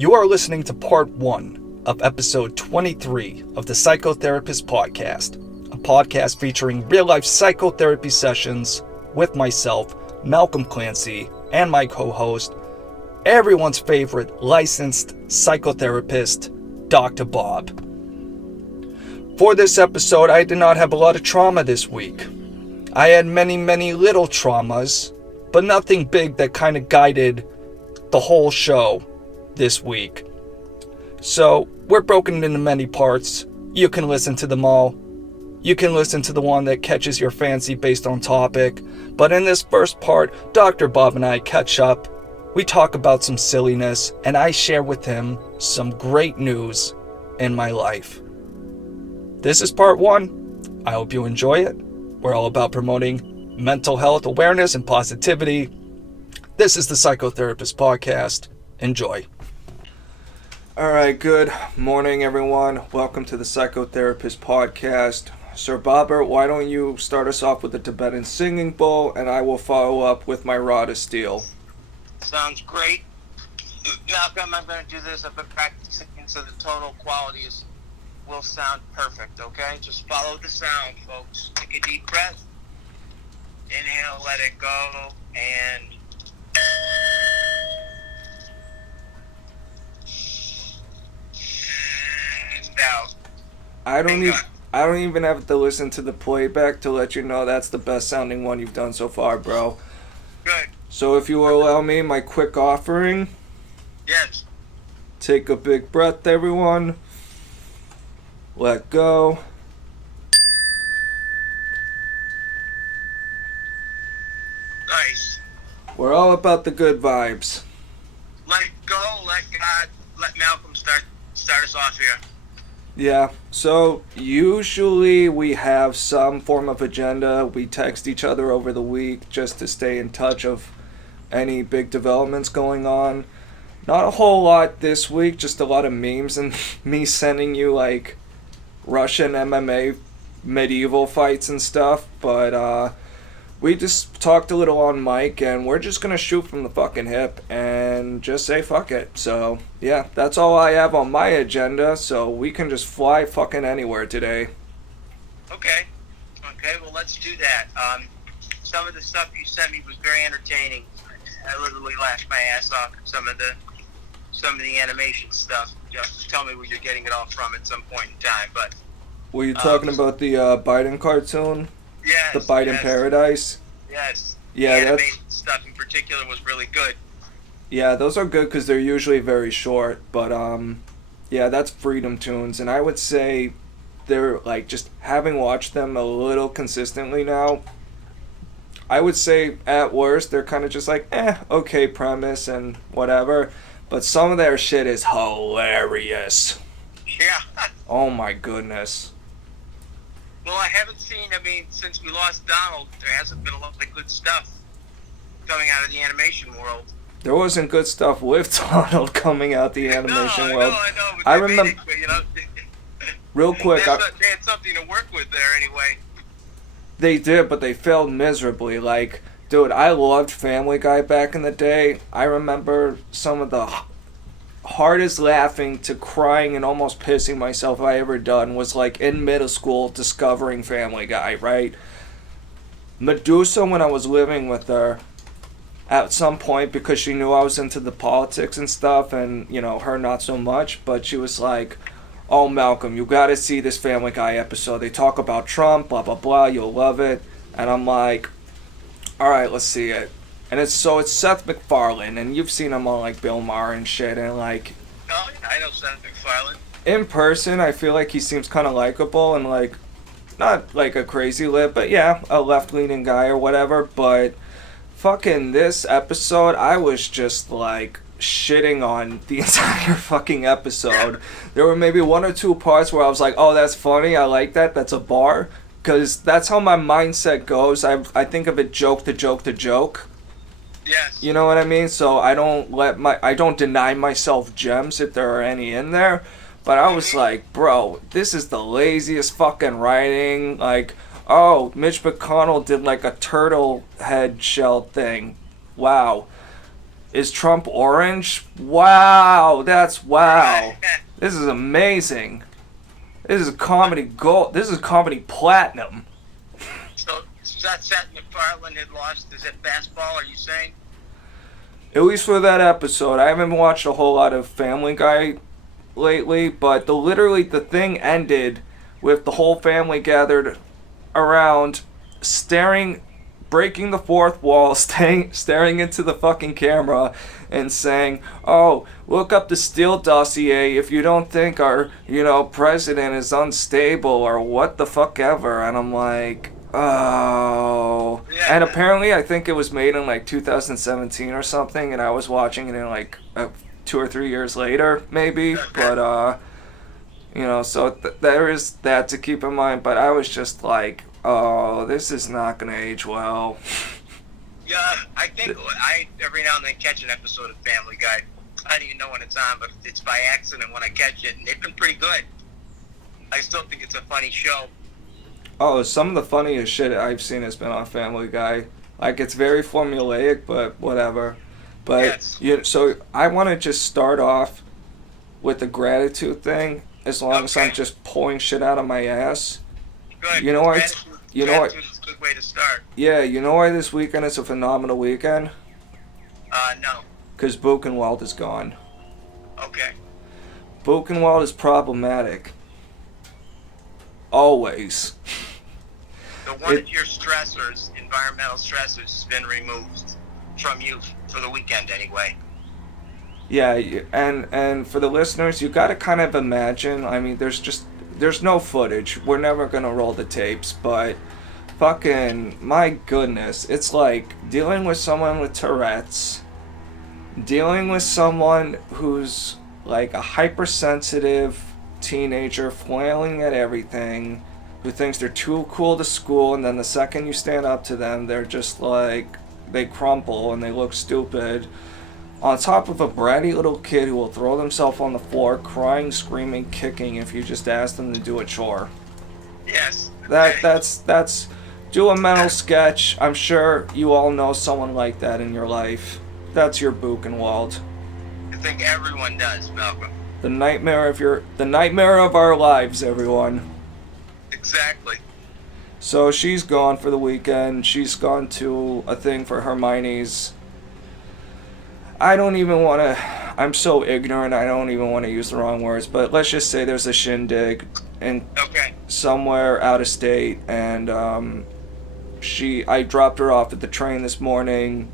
You are listening to part 1 of episode 23 of the Psychotherapist Podcast, a podcast featuring real-life psychotherapy sessions with myself, Malcolm Clancy, and my co-host, everyone's favorite licensed psychotherapist, Dr. Bob. For this episode, I did not have a lot of trauma this week. I had many little traumas, but nothing big that kind of guided the whole show this week. So, we're broken into many parts. You can listen to them all. You can listen to the one that catches your fancy based on topic. But in this first part, Dr. Bob and I catch up. We talk about some silliness, and I share with him some great news in my life. This is part 1. I hope you enjoy it. We're all about promoting mental health awareness and positivity. This is the Psychotherapist Podcast. Enjoy. Alright, good morning everyone. Welcome to the Psychotherapist Podcast. Sir Bobbert, why don't you start us off with the Tibetan Singing Bowl, and I will follow up with my Rod of Steel. Sounds great. Malcolm, I'm going to do this. I've been practicing, so the total quality will sound perfect, okay? Just follow the sound, folks. Take a deep breath. Inhale, let it go, and out. I don't even have to listen to the playback to let you know that's the best sounding one you've done so far, bro. Good. So if you will allow me my quick offering. Yes. Take a big breath, everyone. Let go. Nice. We're all about the good vibes. Let go, let God, let Malcolm start us off here. Yeah, so usually we have some form of agenda. We text each other over the week just to stay in touch of any big developments going on. Not a whole lot this week, just a lot of memes and me sending you like Russian MMA medieval fights and stuff, but we just talked a little on mic, and we're just gonna shoot from the fucking hip and just say fuck it. So yeah, that's all I have on my agenda, so we can just fly fucking anywhere today. Okay, well let's do that. Some of the stuff you sent me was very entertaining. I literally laughed my ass off at some of the animation stuff. Just tell me where you're getting it all from at some point in time. But were you talking about the Biden cartoon? Yes. The Biden Paradise? Yes. Yeah, the animation stuff in particular was really good. Yeah, those are good because they're usually very short. But yeah, that's Freedom Tunes, and I would say they're like, just having watched them a little consistently now, I would say at worst they're kind of just like okay premise and whatever. But some of their shit is hilarious. Yeah. Oh my goodness. Well, I haven't seen, since we lost Donald, there hasn't been a lot of good stuff coming out of the animation world. There wasn't good stuff with Donald coming out the animation world. I know, but I remember. Real quick. They had something to work with there anyway. They did, but they failed miserably. Like, dude, I loved Family Guy back in the day. I remember some of the hardest laughing to crying and almost pissing myself I ever done was like in middle school discovering Family Guy, right? Medusa, when I was living with her at some point, because she knew I was into the politics and stuff, and you know, her not so much, but she was like, oh Malcolm, you gotta see this Family Guy episode. They talk about Trump, blah blah blah, you'll love it. And I'm like, alright, let's see it. And it's Seth MacFarlane, and you've seen him on like Bill Maher and shit, and like, oh, I know Seth MacFarlane. In person, I feel like he seems kind of likable and like, not like a crazy lip, but yeah, a left-leaning guy or whatever. But fucking this episode, I was just like shitting on the entire fucking episode. There were maybe 1 or 2 parts where I was like, oh, that's funny, I like that, that's a bar. Because that's how my mindset goes. I think of it joke to joke to joke. Yes. You know what I mean? So I don't deny myself gems if there are any in there. But I was like, bro, this is the laziest fucking writing. Like, oh, Mitch McConnell did like a turtle head shell thing. Wow. Is Trump orange? Wow, that's wow. This is amazing. This is comedy gold. This is comedy platinum. So Seth MacFarlane had lost his fastball, are you saying? At least for that episode. I haven't watched a whole lot of Family Guy lately, but literally the thing ended with the whole family gathered around, breaking the fourth wall, staring into the fucking camera and saying, "Oh, look up the Steele dossier if you don't think our, president is unstable or what the fuck ever." And I'm like, oh. Yeah. And apparently I think it was made in like 2017 or something, and I was watching it in like 2 or 3 years later, maybe. But, so there is that to keep in mind. But I was just like, oh, this is not going to age well. Yeah, I think I every now and then catch an episode of Family Guy. I don't even know when it's on, but it's by accident when I catch it, and they've been pretty good. I still think it's a funny show. Oh, some of the funniest shit I've seen has been on Family Guy. Like, it's very formulaic, but whatever. But, yes. So I want to just start off with the gratitude thing, as long as I'm just pulling shit out of my ass. Good. You know what? Gratitude is a good way to start. Yeah, you know why this weekend is a phenomenal weekend? No. Because Buchenwald is gone. Okay. Buchenwald is problematic. Always. So one of your stressors, environmental stressors, has been removed from you for the weekend anyway. Yeah, and for the listeners, you got to kind of imagine, I mean, there's no footage. We're never going to roll the tapes, but fucking, my goodness, it's like dealing with someone with Tourette's, dealing with someone who's like a hypersensitive teenager flailing at everything, who thinks they're too cool to school, and then the second you stand up to them, they're just like, they crumple and they look stupid. On top of a bratty little kid who will throw themselves on the floor, crying, screaming, kicking if you just ask them to do a chore. Yes. That's do a mental sketch. I'm sure you all know someone like that in your life. That's your Buchenwald. I think everyone does, Malcolm. The nightmare of our lives, everyone. Exactly. So she's gone for the weekend. She's gone to a thing for Hermione's. I don't even want to, I'm so ignorant, I don't even want to use the wrong words, but let's just say there's a shindig in somewhere out of state, and I dropped her off at the train this morning,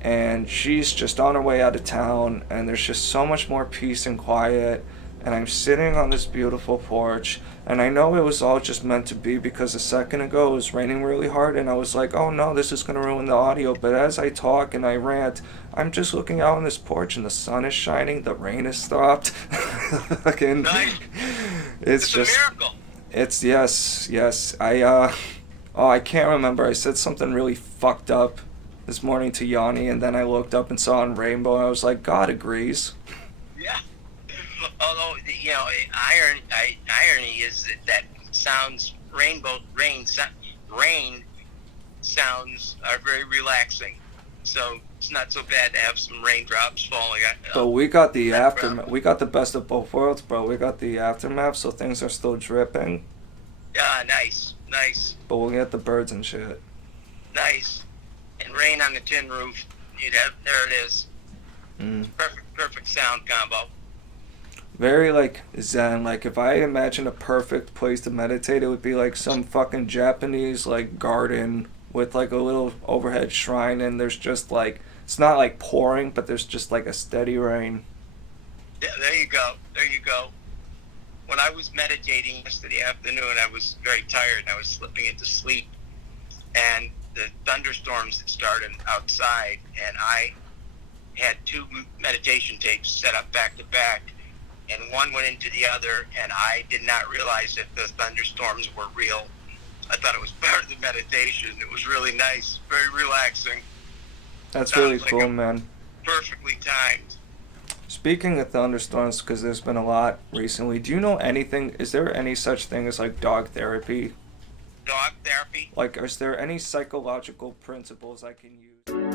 and she's just on her way out of town, and there's just so much more peace and quiet, and I'm sitting on this beautiful porch, and I know it was all just meant to be because a second ago it was raining really hard, and I was like, oh no, this is going to ruin the audio, but as I talk and I rant, I'm just looking out on this porch, and the sun is shining, the rain has stopped. Fucking, nice. It's just a miracle. It's, yes, I can't remember, I said something really fucked up this morning to Yanni, and then I looked up and saw a rainbow, and I was like, God agrees. Yeah. Although, irony is that sounds, rain sounds are very relaxing. So it's not so bad to have some raindrops falling. But we got the aftermath. We got the best of both worlds, bro. We got the aftermath, so things are still dripping. Yeah, nice. But we'll get the birds and shit. Nice. And rain on the tin roof. There it is. Perfect sound combo. Very, like, zen. Like, if I imagine a perfect place to meditate, it would be, like, some fucking Japanese, like, garden with, like, a little overhead shrine, and there's just, like, it's not, like, pouring, but there's just, like, a steady rain. Yeah, there you go. When I was meditating yesterday afternoon, I was very tired, and I was slipping into sleep, and the thunderstorms had started outside, and I had 2 meditation tapes set up back to back, and one went into the other, and I did not realize that the thunderstorms were real. I thought it was part of the meditation. It was really nice, very relaxing. That's really cool, man. Perfectly timed. Speaking of thunderstorms, because there's been a lot recently, do you know anything, is there any such thing as, like, dog therapy? Dog therapy? Like, is there any psychological principles I can use?